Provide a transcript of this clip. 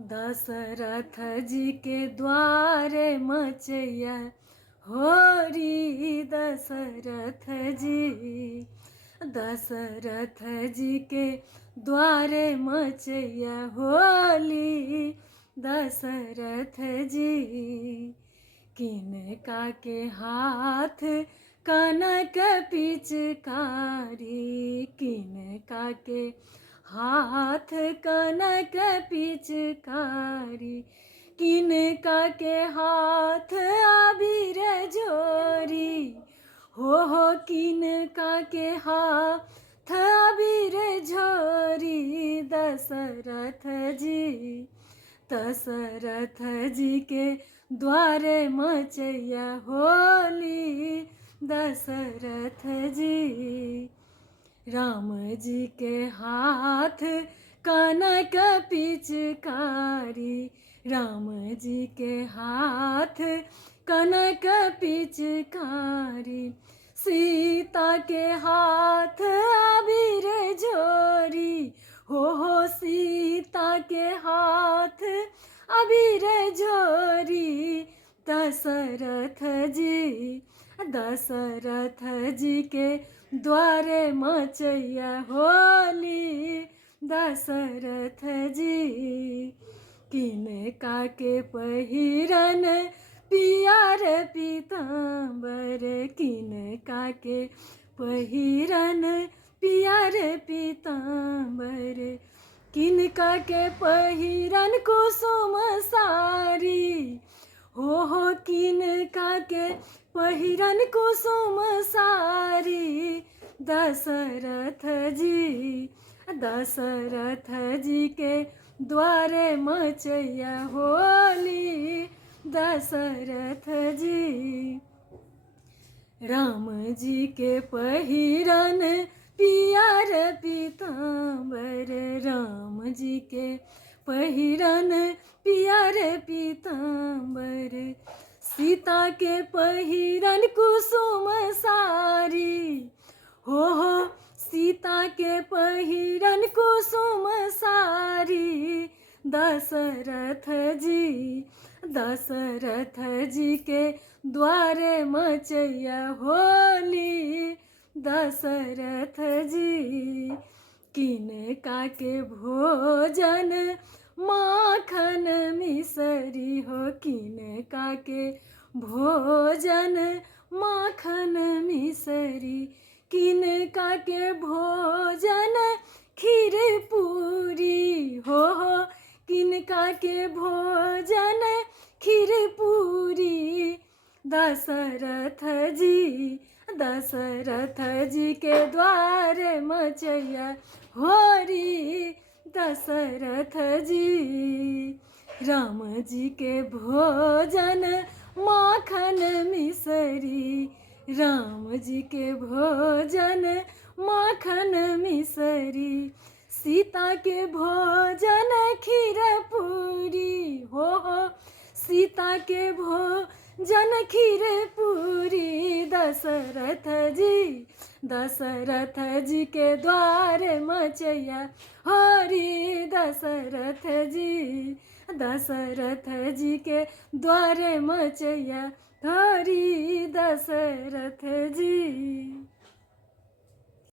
दशरथ जी के द्वारे मचैया होरी दशरथ जी। दशरथ जी के द्वारे मचैया होली दशरथ जी। किनका के हाथ कनक पिचकारी, किनका के हाथ कनक पिचकारी, किनका के हाथ अबीर झोरी हो किनका के हाथ अबीर झोरी दशरथ जी। दशरथ जी के द्वारे मचैया होली दशरथ जी। राम जी के हाथ कनक पिचकारी, राम जी के हाथ कनक पिचकारी, सीता के हाथ अबीर झोरी हो सीता के हाथ अबीर झोरी दशरथ जी। दशरथ जी के द्वारे मचैया होली दशरथ जी। किनका के पहिरन पियर पीताम्बर, किनका के पहिरन पियर पीताम्बर, किनका के पहिरन कुसुम सारी हो किनका के पहिरन कुसुम सारी दशरथ जी। दशरथ जी के द्वारे मचैया होली दशरथ जी। राम जी के पहिरन पियर पीताम्बर, राम जी के पहिरन पियर पीताम्बर, सीता के पहिरन कुसुम सारी हो सीता के पहिरन कुसुम सारी दशरथ जी। दशरथ जी के द्वारे मचैया होली दशरथ जी। किनका के भोजन माखन मिसरी हो, किनका के भोजन माखन मिसरी, किनका के भोजन खीर पूरी हो किनका के भोजन खीर पूरी दशरथ जी। दशरथ जी के द्वारे मचैया होरी दशरथ जी। राम जी के भोजन माखन मिसरी, राम जी के भोजन माखन मिसरी, सीता के भोजन खीर पूरी हो सीता के भोजन खीर पूरी दशरथ जी। दशरथ जी के द्वारे मचैया होरी दशरथ जी। दशरथ जी के द्वारे मचैया होरी दशरथ जी।